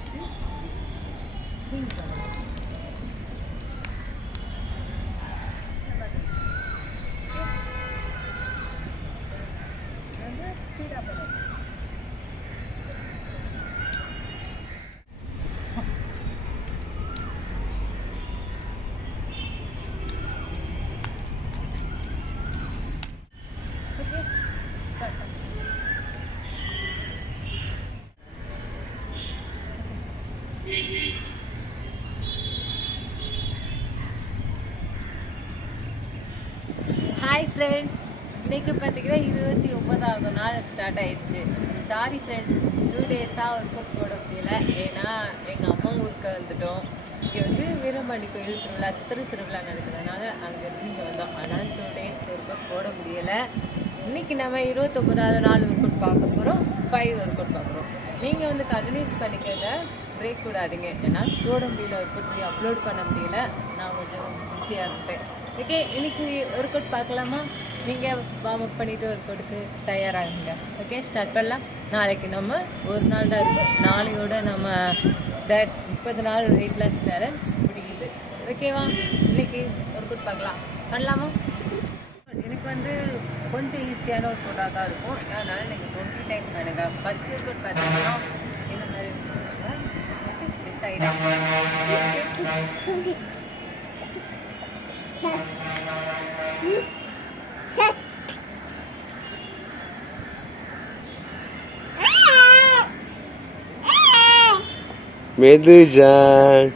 வச்சுட்டு ஸ்ப்ரிங் பண்ணணும் இந்த ஹாய் ஃப்ரெண்ட்ஸ் இன்னைக்கு பார்த்தீங்கன்னா இருபத்தி ஒன்பதாவது நாள் ஸ்டார்ட் ஆயிடுச்சு. சாரி ஃப்ரெண்ட்ஸ் டூ டேஸாக ஒர்க் அவுட் போட முடியல. ஏன்னா எங்கள் அம்மா ஊருக்கு வந்துட்டோம். இங்கே வந்து வீரமணி கோயில் திருவிழா சித்திரை திருவிழா நடக்கிறதுனால அங்கேருந்து இங்கே வந்தோம். ஆனால் டூ டேஸ் ஒர்க் அவுட் போட முடியலை. இன்னைக்கு நம்ம இருபத்தொம்பதாவது நாள் ஒர்க் அவுட் பார்க்க போகிறோம் ஃபைவ் ஒர்க் அவுட் பார்க்குறோம் நீங்கள் வந்து கண்டினியூஸ் பண்ணிக்கங்க. பிரேக் விடாதீங்க. ஏன்னா போட முடியல ஒர்க் அப்லோட் பண்ண முடியல. நான் கொஞ்சம் பிஸியாக இருந்தேன் ஓகே இன்னைக்கு ஒர்க் அவுட் பார்க்கலாமா நீங்கள் வார்ம் அப் பண்ணிவிட்டு ஒர்க் அவுட்டுக்கு தயாராகுங்க ஓகே ஸ்டார்ட் பண்ணலாம். நாளைக்கு நம்ம ஒரு நாள் தான் இருக்கும். நாளையோட நம்ம தட் முப்பது நாள் வெயிட் லாஸ் சேலஞ்ச் முடியுது. ஓகேவா இன்னைக்கு ஒர்க் அவுட் பார்க்கலாம். பண்ணலாமா? எனக்கு வந்து கொஞ்சம் ஈஸியான ஒரு ஃபுட்டாக தான் இருக்கும். அதனால் நீங்கள் டுவெண்ட்டி டைம் பண்ணுங்கள் ஃபஸ்ட் ஒர்க் அவுட் பார்த்தீங்கன்னா டிசைட் மெதுஜான்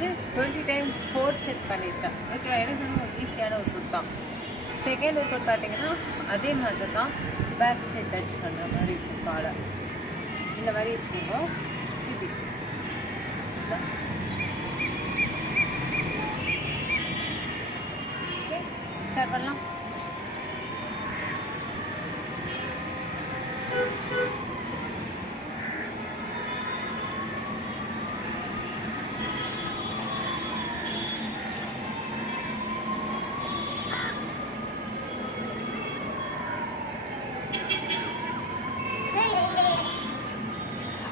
இது டுவெண்ட்டி டைம் ஃபோர் செட் பண்ணியிருக்கேன் ஓகேவா எனக்கு ரொம்ப ஈஸியான ஒரு ஃபுட் தான். செகண்ட் ஒர்க் பார்த்தீங்கன்னா அதே மாதிரி தான் பேக் சைட் டச் பண்ணுற மாதிரி இருக்கும் காலை இந்த மாதிரி வச்சுக்கோங்க. இப்படி ஓகே ஸ்டார்ட் பண்ணலாம்.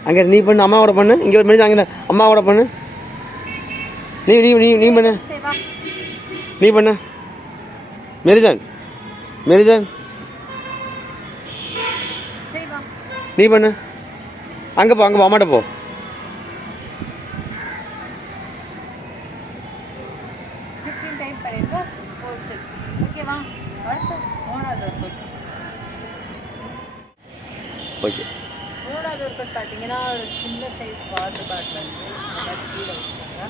அங்கே நீ பண்ணு அம்மாவோட பண்ணு. இங்கே ஒரு மனிதன் அங்கே அம்மாவோட பண்ணு. நீ நீ நீ நீ பண்ணு. நீ பண்ணு. மெரிஜான் மெரிஜான் நீ பண்ணு. அங்கே போ அங்கே போ அம்மாட்ட போ. ஓகே மூணாவது ஒர்க் அவுட் பார்த்தீங்கன்னா ஒரு சின்ன சைஸ் வாட்டர் பாட்டில் வந்து இந்த மாதிரி கீழே வச்சுக்கோங்க.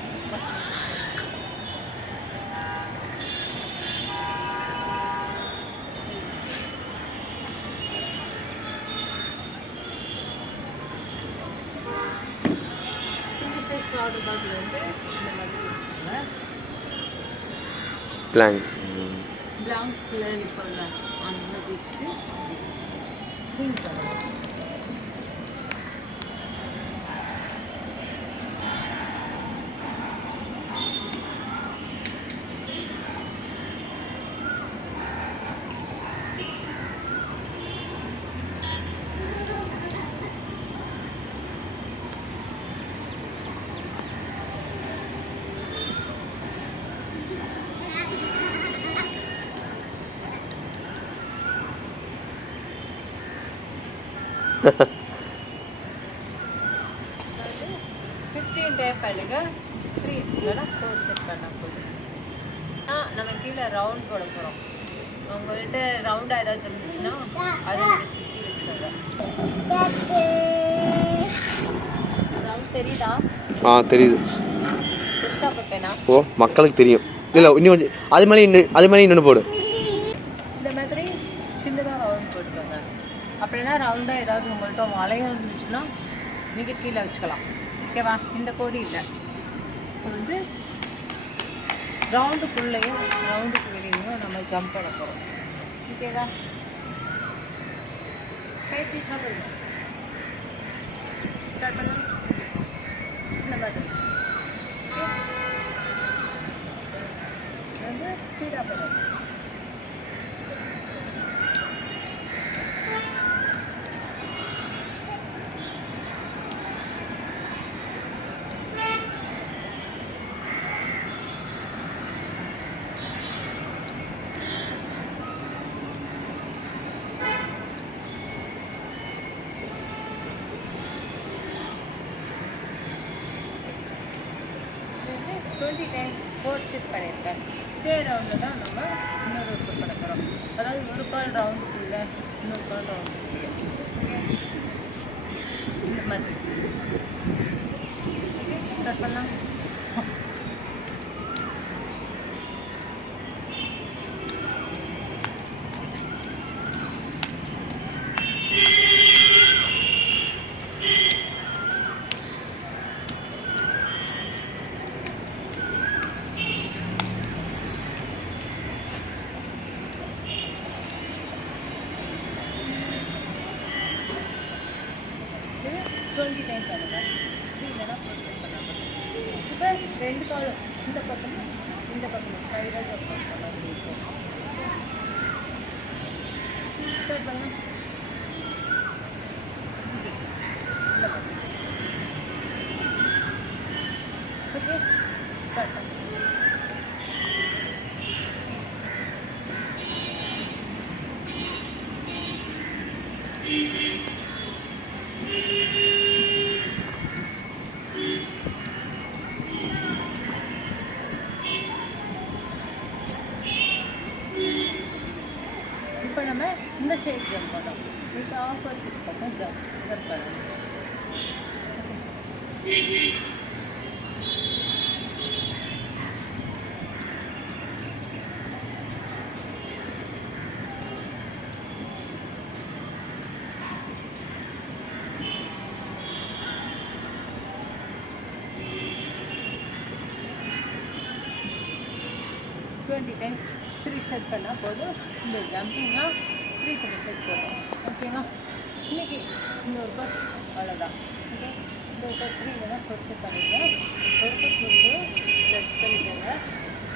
சின்ன சைஸ் வாட்டர் பாட்டில் வந்து இந்த மாதிரி வச்சுக்கோங்க. பிளான் பிளாங்க் கலர் இருப்பாங்க அந்த மாதிரி வச்சுட்டு ஸ்ப்ரிங் பண்ணணும். ஃபிஃப்டீன் டைம் பண்ணுங்க த்ரீ இல்லைனா ஃபோர் செட் பண்ணால் போதும். ஆ நம்ம கீழே ரவுண்ட் போட போகிறோம் உங்கள்கிட்ட ரவுண்டாக ஏதாவது இருந்துச்சுன்னா அதை நீங்கள் சுற்றி வச்சுக்கோங்க. ரவுண்ட் தெரியுதா? ஆ தெரியுது. பெருசாக போட்டேனா? ஓ மக்களுக்கு தெரியும். இல்லை இன்னும் கொஞ்சம் அது மேலே இன்னும் அது மேலே இன்னொன்று போடு. இந்த சின்னதாக ரவுண்டாக ஏதாவது உங்கள்கிட்ட வளையம் இருந்துச்சுன்னா நீங்கள் கீழே வச்சுக்கலாம். ஓகேவா இந்த கோடி இல்லை. இப்போ வந்து ரவுண்டுக்குள்ளேயும் ரவுண்டுக்கு வெளியேயும் நம்ம ஜம்ப் பண்ண போகிறோம் ஓகேவா கை டீச்சா ஸ்டார்ட் பண்ணலாம். இந்த மாதிரி. ஓகே வந்து ஸ்பீடாக பண்ணுங்க வந்து டுவெண்ட்டி டைம் ஃபோர் செட் பண்ணியிருக்கேன். இதே ரவுண்டில் தான் நம்ம இன்னொரு ஒர்க் பண்ண போகிறோம் அதாவது ஒரு கால் ரவுண்டுக்குள்ளே இன்னொரு கால் ரவுண்டுக்குள்ளே இந்த மாதிரி. ஸ்டார்ட் பண்ணலாம் இது டுவெண்ட்டி டைம் பண்ணுங்க த்ரீ இல்லைனா இப்போ ரெண்டு காலம் இந்த பக்கமும் இந்த பக்கமும் ஸ்லைடாக ஜம்ப் பண்ணுற மாதிரி இருக்கும். ஸ்டார்ட் பண்ணலாம். ஓகே ஸ்டார்ட் பண்ணலாம். இப்போ நம்ம இந்த சைடு ஜம்ப் பண்ணோம் இப்போ ஆப்போசிட் பக்கம் ஜம்ப் ஜம்ப் பண்ணணும் டுவெண்ட்டி டைம்ஸ் த்ரீ செட் பண்ணால் போதும். இந்த ஜம்பிங்லாம் த்ரீ தேர்ட்டி செட் போதும் ஓகேவா இன்றைக்கி இந்த ஒரு கோட் அவ்வளோதான் ஓகே இந்த ஒரு கோட் த்ரீ இல்லைனா ஃபோர் செட் பண்ணிருக்கேன் ஒரு கோட் முடிச்சு ஸ்ட்ரெச் பண்ணிக்கோங்க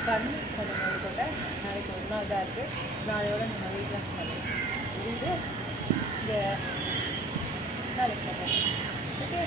கன்வின்ஸ் சொல்லுங்க ஒரு கோட்டை நாளைக்கு ஒரு நாள் தான் இருக்குது நாளையோட நம்ம வீட்டில் சொல்லுங்க இது இந்த நாளைக்கு ஓகே